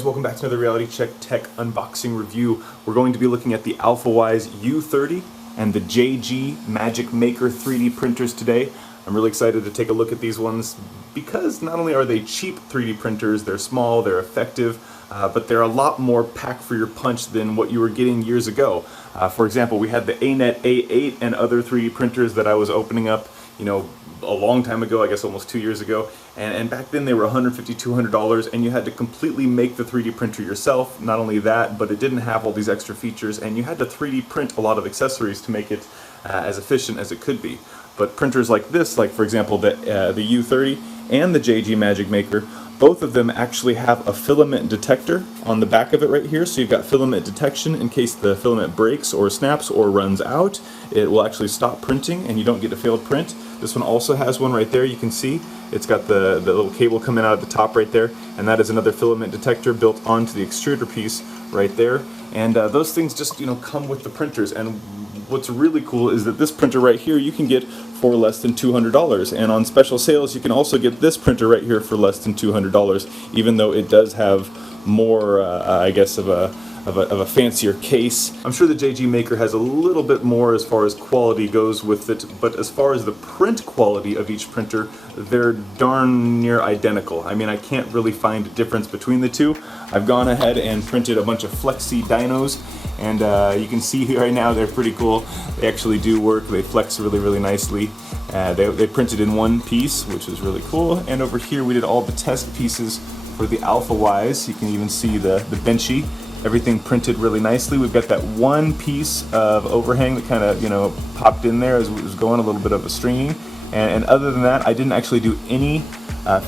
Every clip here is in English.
guys, welcome back to another Reality Check Tech unboxing review. We're going to be looking at the Alfawise U30 and the JG Magic Maker 3D printers today. I'm really excited to take a look at these ones because not only are they cheap 3D printers, they're small, they're effective, but they're a lot more pack for your punch than what you were getting years ago. For example, we had the ANET A8 and other 3D printers that I was opening up, a long time ago, I guess almost 2 years ago, and back then they were $150, $200, and you had to completely make the 3D printer yourself. Not only that, but it didn't have all these extra features, and you had to 3D print a lot of accessories to make it as efficient as it could be. But printers like this, like for example the U30 and the JG Magic Maker, both of them actually have a filament detector on the back of it right here. So you've got filament detection in case the filament breaks or snaps or runs out. It will actually stop printing and you don't get a failed print. This one also has one right there, you can see. It's got the little cable coming out of the top right there, and that is another filament detector built onto the extruder piece right there. And those things just come with the printers. And what's really cool is that this printer right here you can get for less than $200, and on special sales you can also get this printer right here for less than $200, even though it does have more, I guess, of a fancier case. I'm sure the JG Maker has a little bit more as far as quality goes with it, but as far as the print quality of each printer, they're darn near identical. I mean, I can't really find a difference between the two. I've gone ahead and printed a bunch of flexi dynos, and you can see here right now they're pretty cool. They actually do work. They flex really nicely. They printed in one piece, which is really cool. And over here we did all the test pieces for the Alfawise. You can even see the benchy. Everything printed really nicely. We've got that one piece of overhang that kind of popped in there as it was going, a little bit of a stringing. And other than that, I didn't actually do any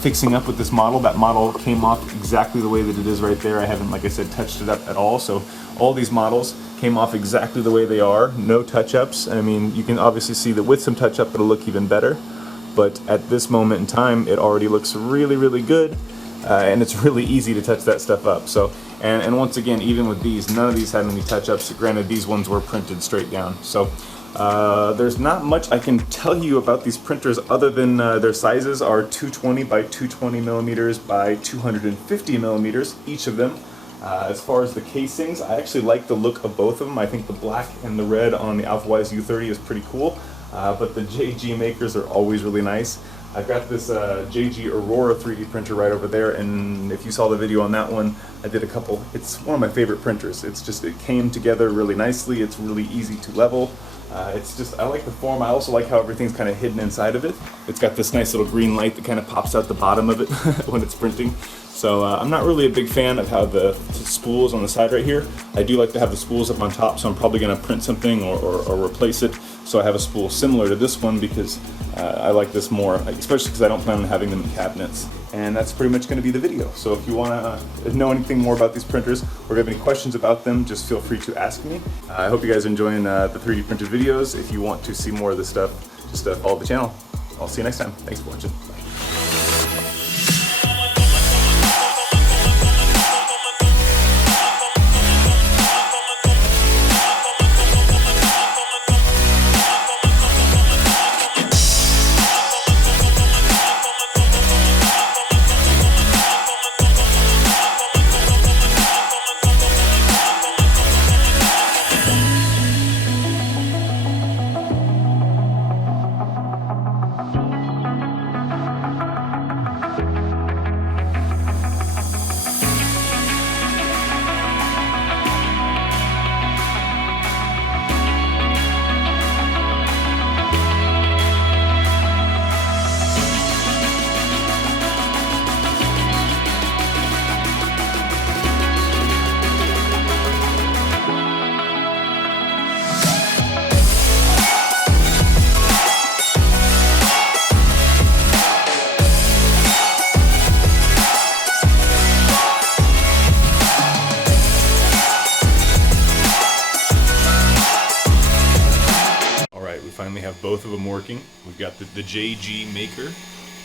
fixing up with this model. That model came off exactly the way that it is right there. I haven't, like I said, touched it up at all. So all these models came off exactly the way they are. No touch-ups. I mean, you can obviously see that with some touch-up it'll look even better. But at this moment in time, it already looks really good. And it's really easy to touch that stuff up. So, and once again, even with these, none of these had any touch-ups. Granted, these ones were printed straight down. So there's not much I can tell you about these printers other than their sizes are 220 by 220 millimeters by 250 millimeters, each of them. As far as the casings, I actually like the look of both of them. I think the black and the red on the Alfawise U30 is pretty cool, but the JG Makers are always really nice. I've got this JGAurora 3D printer right over there, and if you saw the video on that one, I did a couple. It's one of my favorite printers. It's just, it came together really nicely. It's really easy to level. It's just, I like the form. I also like how everything's kind of hidden inside of it. It's got this nice little green light that kind of pops out the bottom of it when it's printing. So I'm not really a big fan of how the spools on the side right here. I do like to have the spools up on top, so I'm probably going to print something or replace it. So I have a spool similar to this one because I like this more, especially because I don't plan on having them in cabinets. And that's pretty much going to be the video. So if you want to know anything more about these printers or have any questions about them, just feel free to ask me. I hope you guys are enjoying the 3D printed videos. If you want to see more of this stuff, just follow the channel. I'll see you next time. Thanks for watching. Bye. Finally have both of them working. We've got the JG Maker,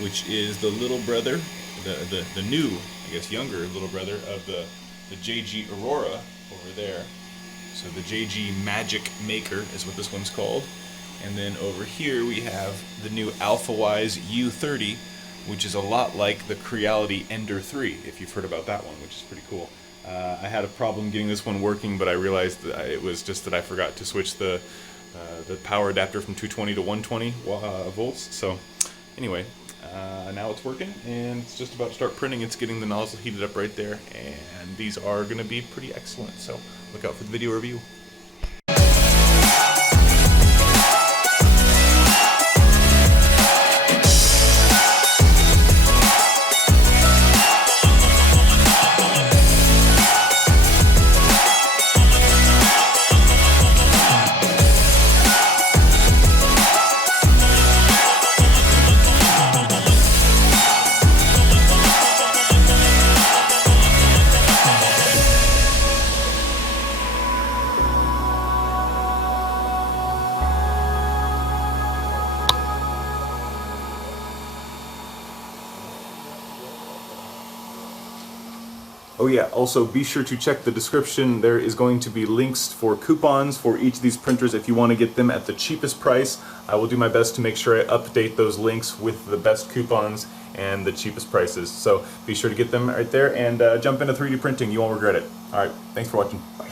which is the little brother, the new, I guess younger little brother of the JGAurora over there. So the JG Magic Maker is what this one's called. And then over here we have the new Alfawise U30, which is a lot like the Creality Ender 3, if you've heard about that one, which is pretty cool. I had a problem getting this one working, but I realized that it was just that I forgot to switch the power adapter from 220 to 120 volts. So anyway, now it's working, and it's just about to start printing. It's getting the nozzle heated up right there, and these are going to be pretty excellent. So look out for the video review. Oh yeah, also be sure to check the description. There is going to be links for coupons for each of these printers if you want to get them at the cheapest price. I will do my best to make sure I update those links with the best coupons and the cheapest prices. So be sure to get them right there and jump into 3D printing. You won't regret it. Alright, thanks for watching. Bye.